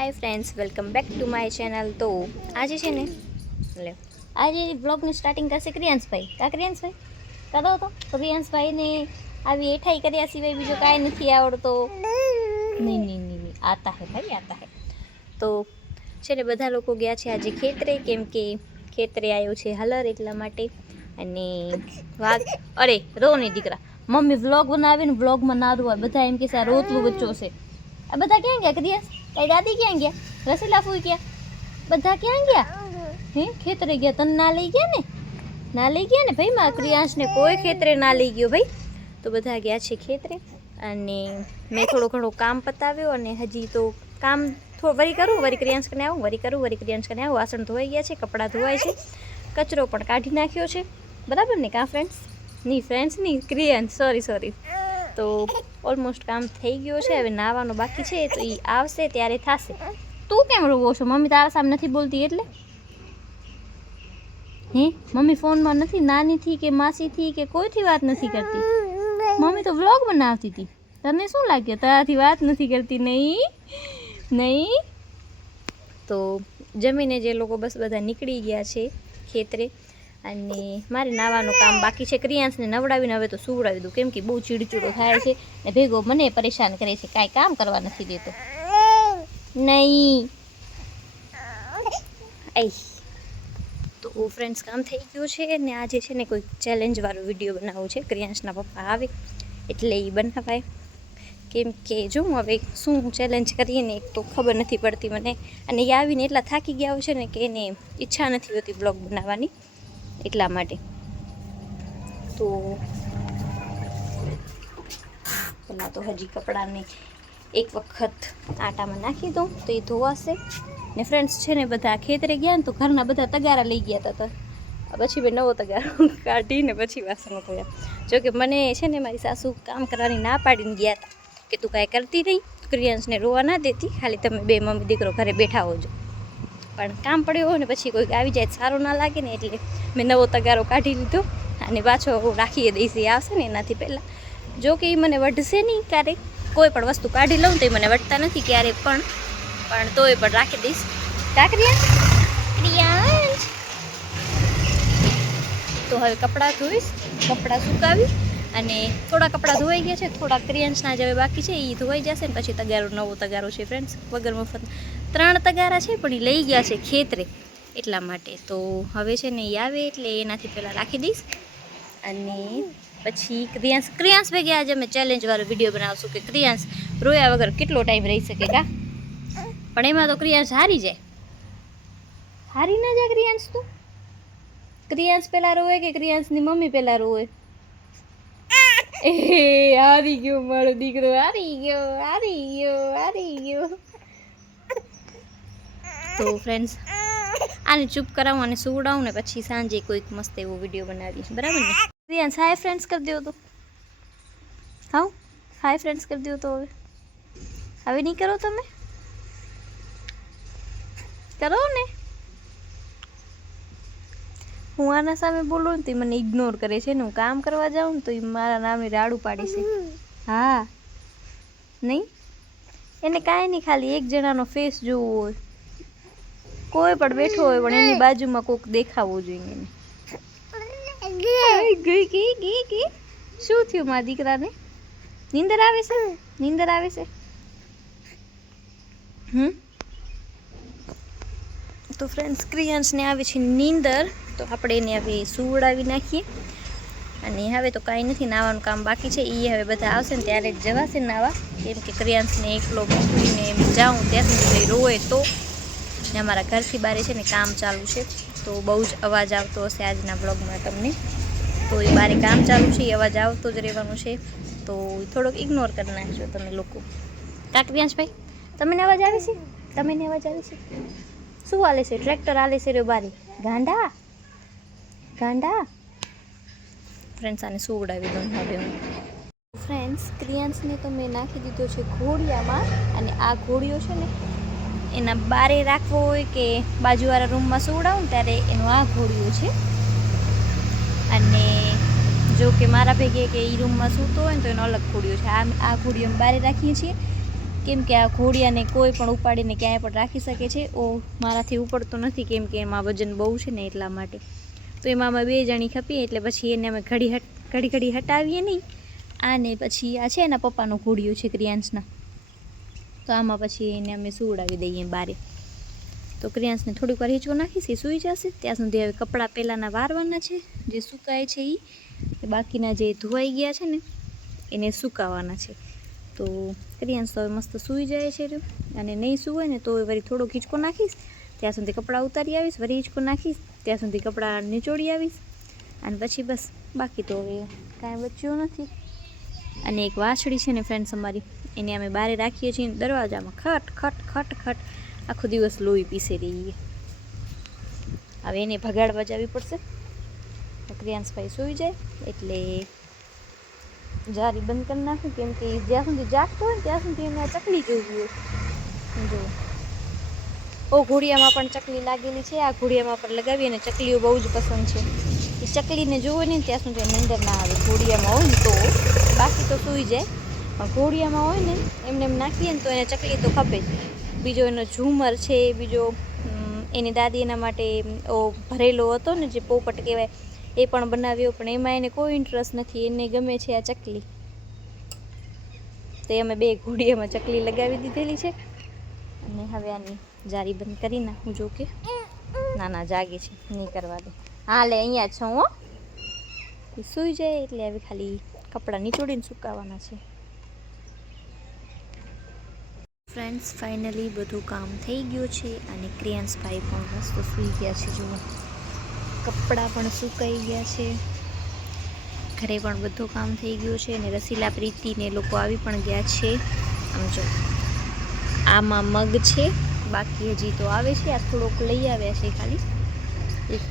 Hi friends, welcome back to my channel. તો આજે છે ને લે આજે બ્લોગની સ્ટાર્ટિંગ કરશે ક્રિયાંશભાઈ. ક્રિયાંશભાઈ કરો તો ક્રિયાંશભાઈને આવી એઠાઈ કર્યા સિવાય બીજો કાંઈ નથી આવડતો. નહીં નહીં નહીં નહીં આતા હે ભાઈ, આતા હે. તો છે ને બધા લોકો ગયા છે આજે ખેતરે, કેમ કે ખેતરે આવ્યો છે હલર, એટલા માટે. અને વાઘ અરે રો નહીં દીકરા, મમ્મી વ્લોગ બનાવીને વ્લોગમાં ના રોવા. બધા એમ કે આ રોતલું બચ્ચો છે. આ બધા ક્યાં ગયા ક્રિયાંશ? કઈ દાદી ક્યાં ગયા? રસીલા ફૂઈ ક્યાં? બધા ક્યાં ગયા? હે ખેતરે ગયા? તને ના લઈ ગયા ને? ના લઈ ગયા ને ભાઈ? માં ક્રિયાંશને કોઈ ખેતરે ના લઈ ગયો ભાઈ. તો બધા ગયા છે ખેતરે, અને મેં થોડો ઘણો કામ પતાવ્યો, અને હજી તો કામ વરી કરું, વરી ક્રિયાંશ કને આવું, વરી કરું, વરી ક્રિયાંશ કને આવું. વાસણ ધોવાઈ ગયા છે, કપડાં ધોવાય છે, કચરો પણ કાઢી નાખ્યો છે, બરાબર ને? કાં ફ્રેન્ડ્સ? નહીં ક્રિયાંશ, સોરી. તો ઓલમોસ્ટ કામ થઈ ગયો છે. હવે નાવાનો બાકી છે, તો એ આવશે ત્યારે થશે. તું કેમ રોવો છો? મમ્મી તારા સામે નથી બોલતી એટલે? હે મમ્મી ફોનમાં નથી નાનીથી કે માસીથી કે કોઈથી વાત નથી કરતી? મમ્મી તો વ્લોગ બનાવતી હતી. તને શું લાગ્યું તારાથી વાત નથી કરતી? નહીં. તો જમીને જે લોકો બસ બધા નીકળી ગયા છે ખેતરે, અને મારે નાવાનું કામ બાકી છે. ક્રિયાંશને નવડાવીને હવે તો સુવડાવી દઉં, કેમ કે બહુ ચીડચીડો થાય છે ને ભેગો મને પરેશાન કરે છે, કાંઈ કામ કરવા નથી દેતો. નહીં તો ફ્રેન્ડ્સ, કામ થઈ ગયું છે, ને આજે છે ને કોઈ ચેલેન્જવાળો વિડીયો બનાવવો છે. ક્રિયાંશના પપ્પા આવે એટલે એ બનાવાય, કેમ કે જો હવે શું ચેલેન્જ કરીએ ને એક તો ખબર નથી પડતી મને. અને એ આવીને એટલા થાકી ગયા હોય છે ને કે એને ઈચ્છા નથી હોતી બ્લોગ બનાવવાની, એટલા માટે. તો પહેલાં તો હજી કપડાને એક વખત આટામાં નાખી દઉં તો એ ધોવાશે. ને ફ્રેન્ડ્સ છે ને બધા ખેતરે ગયા ને તો ઘરના બધા તગારા લઈ ગયા હતા, પછી મેં નવો તગારો કાઢીને પછી વાસણો ધોયા. જોકે મને છે ને મારી સાસુ કામ કરવાની ના પાડીને ગયા હતા કે તું કાંઈ કરતી નહીં, ક્રિયાંશને રોવા ના દેતી, ખાલી તમે બે મમ્મી દીકરો ઘરે બેઠા હોજો. પણ કામ પડ્યું હોય ને પછી કોઈક આવી જાય સારું ના લાગે ને, એટલે મેં નવો તગારો કાઢી લીધો, અને પાછો રાખીએ દઈશ એ આવશે ને એનાથી પહેલાં. જો કે એ મને વઢશે નહીં ક્યારેક, કોઈ પણ વસ્તુ કાઢી લઉં તો એ મને વઢતા નથી ક્યારેક પણ તોય પણ રાખી દઈશ. ક્રિયાંશ તો હવે કપડાં ધોઈશ, કપડાં સુકાવી, અને થોડા કપડાં ધોવાઈ ગયા છે, થોડા ક્રિયાંશના જ હવે બાકી છે, એ ધોવાઈ જશે ને પછી નવો તગારો છે ફ્રેન્ડ્સ, વગર મફત 3 તગારા છે, પણ એ લઈ ગયા છે ખેતરે, એટલા માટે. તો હવે છે ને એ આવે એટલે એનાથી પહેલાં રાખી દઈશ, અને પછી ક્રિયાંશ ભાઈ આજે અમે ચેલેન્જવાળો વિડીયો બનાવશું કે ક્રિયાંશ રોયા વગર કેટલો ટાઈમ રહી શકે કા. પણ એમાં તો ક્રિયાંશ હારી જાય. હારી ના જાય ક્રિયાંશ? તો ક્રિયાંશ પહેલાં રોવે કે ક્રિયાંશની મમ્મી પહેલાં રોવે? એ હારી ગયો મારો દીકરો, હારી ગયો. તો ફ્રેન્ડ્સ, આને ચૂપ કરાવું અને સુવડાવું ને પછી સાંજે કોઈક મસ્ત એવો વિડીયો બનાવીએ, બરાબર ને? ક્રિયાંશ હાય ફ્રેન્ડ્સ કરી દો તો. હાય ફ્રેન્ડ્સ કરી દો તો. હવે નહીં કરો તમે? કરો ને. હું આના સામે બોલું ને તો મને ઇગ્નોર કરે છે ને, હું કામ કરવા જાઉં ને તો એ મારા નામે રાડું પાડે છે. હા નહીં, એને કાંઈ નહીં, ખાલી એક જણાનો ફેસ જોવો હોય, કોઈ પણ બેઠો હોય પણ એની બાજુમાં કોઈક દેખાવું જોઈએ એને. શું થયું મારા દીકરાને? નીંદર આવે છે? તો ફ્રેન્ડ્સ, ક્રિયાંશને આવે છે નીંદર, તો આપણે એને હવે સુવડાવી નાખીએ. અને હવે તો કાંઈ નથી, નાવાનું કામ બાકી છે, એ હવે બધા આવશે ને ત્યારે જ જવાશે નાવા, કેમ કે ક્રિયાંશને એકલો મૂકીને એમ જાઉં ત્યાં સુધી રોવે તો. ને અમારા ઘરથી બારે છે ને કામ ચાલુ છે, તો બહુ જ અવાજ આવતો હશે આજના બ્લોગમાં તમને. તો એ બારે કામ ચાલુ છે, એ અવાજ આવતો જ રહેવાનો છે, તો થોડોક ઇગ્નોર કરી નાખજો તમે લોકો. ક્રિયાંશભાઈ, તમને અવાજ આવે છે? શું હાલે છે? ટ્રેક્ટર હાલે છે રે બારી? ગાંડા ફ્રેન્ડ્સ, આને સુવડાવી દઉં હવે હું. ફ્રેન્ડ્સ, ક્રિયાંશને તો મેં નાખી દીધો છે ઘોડિયામાં, અને આ ઘોડિયો છે ને એના બારે રાખવો હોય કે બાજુવાળા રૂમમાં સુવડાવું ત્યારે એનો આ ઘોડિયો છે. અને જો કે મારા ભેગે કે એ રૂમમાં સૂતો હોય ને તો એનો અલગ ઘોડિયો છે. આ ઘોડિયો અમે બારે રાખીએ છીએ, કેમ કે આ ઘોડિયાને કોઈ પણ ઉપાડીને ક્યાંય પણ રાખી શકે છે. મારાથી ઉપડતો નથી કેમ કે એમાં વજન બહુ છે ને એટલા માટે. તો એમાં અમે 2 જણી ખપીએ એટલે પછી એને અમે ઘડી હટાવીએ નહીં. આને પછી આ છે એના પપ્પાનો ઘોડિયો છે ક્રિયાંશના, તો આમાં પછી એને અમે સુવડાવી દઈએ બારે. તો ક્રિયાંશને થોડીક વાર હિંચકો નાખીશ, એ સૂઈ જશે. ત્યાં સુધી હવે કપડાં પહેલાંના વારવાના છે, જે સુકાય છે એ બાકીના જે ધોવાઈ ગયા છે ને એને સુકાવવાના છે. તો ક્રિયાંશ તો હવે મસ્ત સૂઈ જાય છે. અને નહીં સૂવે ને તો વળી થોડોક હિંચકો નાખીશ, ત્યાં સુધી કપડાં ઉતારી આવીશ, વળી હિંચકો નાખીશ, ત્યાં સુધી કપડાં નીચોડી આવીશ. અને પછી બસ બાકી તો હવે કાંઈ બચ્યું નથી. અને એક વાછડી છે ને ફ્રેન્ડ્સ અમારી, એને અમે બહાર રાખીએ છીએ દરવાજામાં, ખટ ખટ ખટ ખટ આખો દિવસ લોહી પીસે રહીએ. હવે એને ભગાડવા જવી પડશે. ક્રિયાંશભાઈ સૂઈ જાય એટલે જારી બંધ કરી નાખું, કેમ કે જ્યાં સુધી જાગતો હોય ને ત્યાં સુધી એને ચકલી જોવી હોય. જો ઘોડિયામાં પણ ચકલી લાગેલી છે, આ ઘોડિયામાં પણ લગાવી, અને ચકલીઓ બહુ જ પસંદ છે. એ ચકલીને જોવે ને ત્યાં સુધી નીંદર ના આવે. ઘોડિયામાં હોય ને તો, બાકી તો સૂઈ જાય, પણ ઘોડિયામાં હોય ને એમને એમ નાખીએ ને તો એને ચકલી તો ખપે જ. બીજો એનો ઝુમર છે, બીજો એની દાદી એના માટે ભરેલો હતો ને જે પોપટ કહેવાય, એ પણ બનાવ્યો, પણ એમાં એને કોઈ ઇન્ટરેસ્ટ નથી. એને ગમે છે આ ચકલી. તો અમે 2 ઘોડિયામાં ચકલી લગાવી દીધેલી છે. અને હવે આની જારી બંધ કરી નાખું. જો કે ના જાગે છે, નહીં કરવા દે. હા લે અહીંયા જ છું હો. સૂઈ જાય એટલે હવે ખાલી કપડાં નીચોડીને સુકાવવાના છે. ફ્રેન્ડ્સ ફાઇનલી બધું કામ થઈ ગયું છે અને ક્રિયાંશભાઈ પણ મસ્ત સૂઈ ગયા છે. જુઓ કપડાં પણ સુકાઈ ગયા છે, ઘરે પણ બધું કામ થઈ ગયું છે. અને રસીલા, પ્રીતિ ને લોકો આવી પણ ગયા છે. આમ જો આમાં મગ છે, બાકી હજી તો આવે છે. આ થોડોક લઈ આવ્યા છે, ખાલી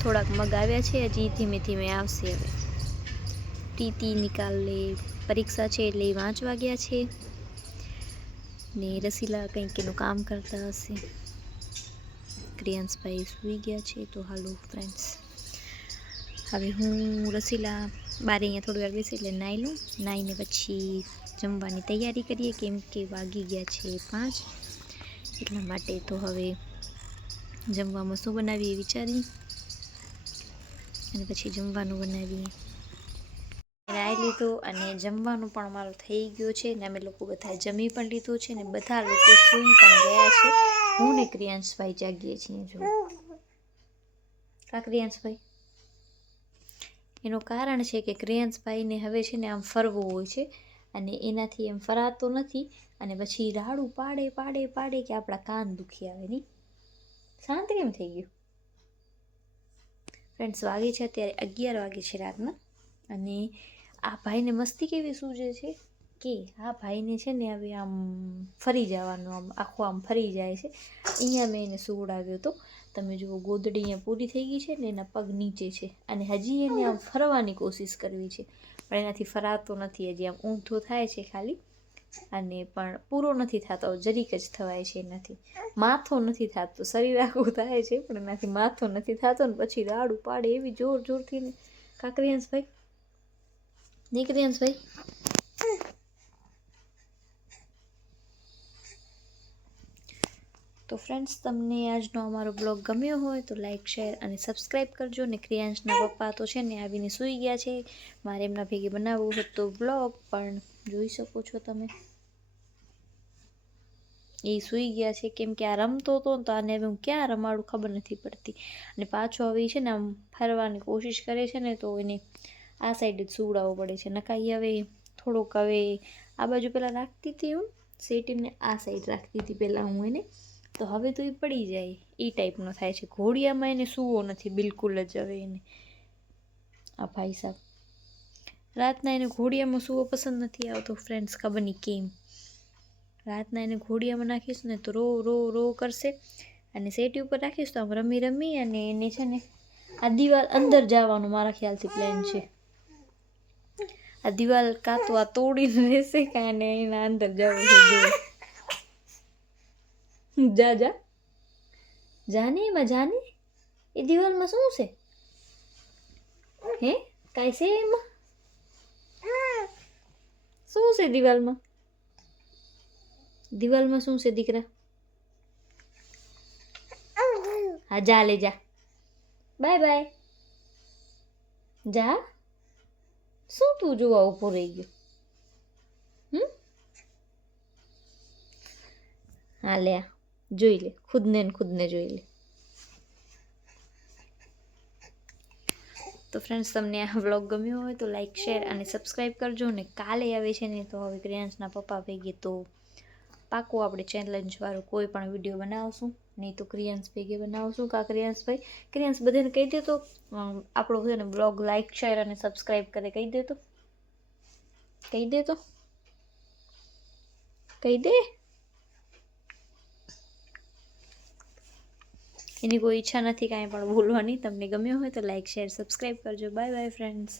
થોડાક મગ આવ્યા છે, હજી ધીમે ધીમે આવશે. હવે પ્રીતિ નિકાલે પરીક્ષા છે એટલે વાંચવા ગયા છે, ને રસીલા કંઈક એનું કામ કરતા હશે. ક્રિયાંશભાઈ સૂઈ ગયા છે. તો હાલો ફ્રેન્ડ્સ, હવે હું રસીલા બારે અહીંયા થોડી વાર બેસી એટલે નાહી લઉં. નાહીને પછી જમવાની તૈયારી કરીએ, કેમ કે વાગી ગયા છે 5. એટલા માટે તો હવે જમવામાં શું બનાવીએ વિચારી, અને પછી જમવાનું બનાવીએ. નાહી લીધું અને જમવાનું પણ અમારું થઈ ગયું છે, ને અમે લોકો બધા જમી પણ લીધું છે, ને બધા લોકો સૂઈ પણ ગયા છે. હું ને ક્રિયાંશભાઈ જાગીએ છીએ. જો ક્રિયાંશભાઈ, એનું કારણ છે કે ક્રિયાંશભાઈને હવે છે ને આમ ફરવું હોય છે, અને એનાથી એમ ફરાતો નથી. અને પછી રાડું પાડે પાડે પાડે કે આપણા કાન દુખી આવે. નહીં શાંત કેમ થઈ ગયું? ફ્રેન્ડ્સ વાગે છે અત્યારે 11 વાગે છે રાતના. અને આ ભાઈને મસ્તી કેવી સૂજે છે કે આ ભાઈને છે ને હવે આમ ફરી જવાનું, આમ આખું આમ ફરી જાય છે. અહીંયા મેં એને સુવડાવ્યો હતો. તમે જુઓ ગોદડી અહીંયા પૂરી થઈ ગઈ છે ને એના પગ નીચે છે, અને હજી એને આમ ફરવાની કોશિશ કરવી છે, પણ એનાથી ફરાતો નથી. હજી આમ ઊંધો થાય છે ખાલી, અને પણ પૂરો નથી થતો. જરીક જ થવાય છે એનાથી. માથો નથી થતો, શરીર આખું થાય છે પણ એનાથી માથો નથી થતો. ને પછી રાડું પાડે એવી જોર જોરથી ને. ક્રિયાંશભાઈ, નહીં ક્રિયાંશભાઈ? તો ફ્રેન્ડ્સ, તમને આજનો અમારો બ્લોગ ગમ્યો હોય તો લાઇક, શેર અને સબસ્ક્રાઈબ કરજો. ને ક્રિયાંશના પપ્પા તો છે ને આવીને સૂઈ ગયા છે. મારે એમના ભેગે બનાવવું હતો બ્લોગ, પણ જોઈ શકો છો તમે એ સૂઈ ગયા છે, કેમ કે આ રમતો હતો ને તો આને હવે હું ક્યાં રમાડું ખબર નથી પડતી. અને પાછો હવે છે ને આમ ફરવાની કોશિશ કરે છે ને તો એને આ સાઈડ જ સુવડાવવો પડે છે. નકાઈ હવે થોડોક હવે આ બાજુ પહેલાં રાખતી હતી, હું સેટીને આ સાઈડ રાખતી હતી પહેલાં હું એને, તો હવે તો એ પડી જાય એ ટાઈપનો થાય છે. ઘોડિયામાં એને સૂવો નથી બિલકુલ જ. હવે એને આ ભાઈ સાહેબ રાતના એને ઘોડિયામાં સૂવો પસંદ નથી આવતો ફ્રેન્ડ્સ, ખબર નહીં કેમ. રાતના એને ઘોડિયામાં નાખીશ ને તો રો રો રો કરશે, અને સેટી ઉપર રાખીશ તો આમ રમી રમી અને એને છે ને આ દિવાલ અંદર જવાનું મારા ખ્યાલથી પ્લાન છે. આ દિવાલ કાં તો આ તોડીને રહેશે કાં એને એના અંદર જવું છે. જા જા જાને, એમાં જાને. એ દિવાલમાં શું છે? હે કાંઈ છે એમાં? શું છે દિવાલમાં? દિવાલમાં શું છે દીકરા? હા જા લે જા, બાય બાય. જા. શું તું જોવા ઊભો રહી ગયો? હા લે, જોઈ લે, ખુદને ને ખુદને જોઈ લે. તો ફ્રેન્ડ્સ, તમને આ વ્લોગ ગમ્યો હોય તો લાઈક, શેર અને સબસ્ક્રાઈબ કરજો. ને કાલે આવે છે ને તો હવે ક્રિયાંશના પપ્પા ભેગી તો પાકું આપણે ચેલેન્જવાળું કોઈ પણ વિડીયો બનાવશું. નહીં તો ક્રિયાંશ ભેગી બનાવશું. ક્રિયાંશભાઈ, ક્રિયાંશ બધાને કહી દે તો આપણો છે ને બ્લોગ લાઈક, શેર અને સબસ્ક્રાઈબ કરે. કહી દે તો, કહી દે તો, કહી દે. એની કોઈ ઈચ્છા નથી કાંઈ પણ બોલવાની. તમને ગમ્યો હોય તો લાઈક, શેર, સબસ્ક્રાઈબ કરજો. Bye bye friends.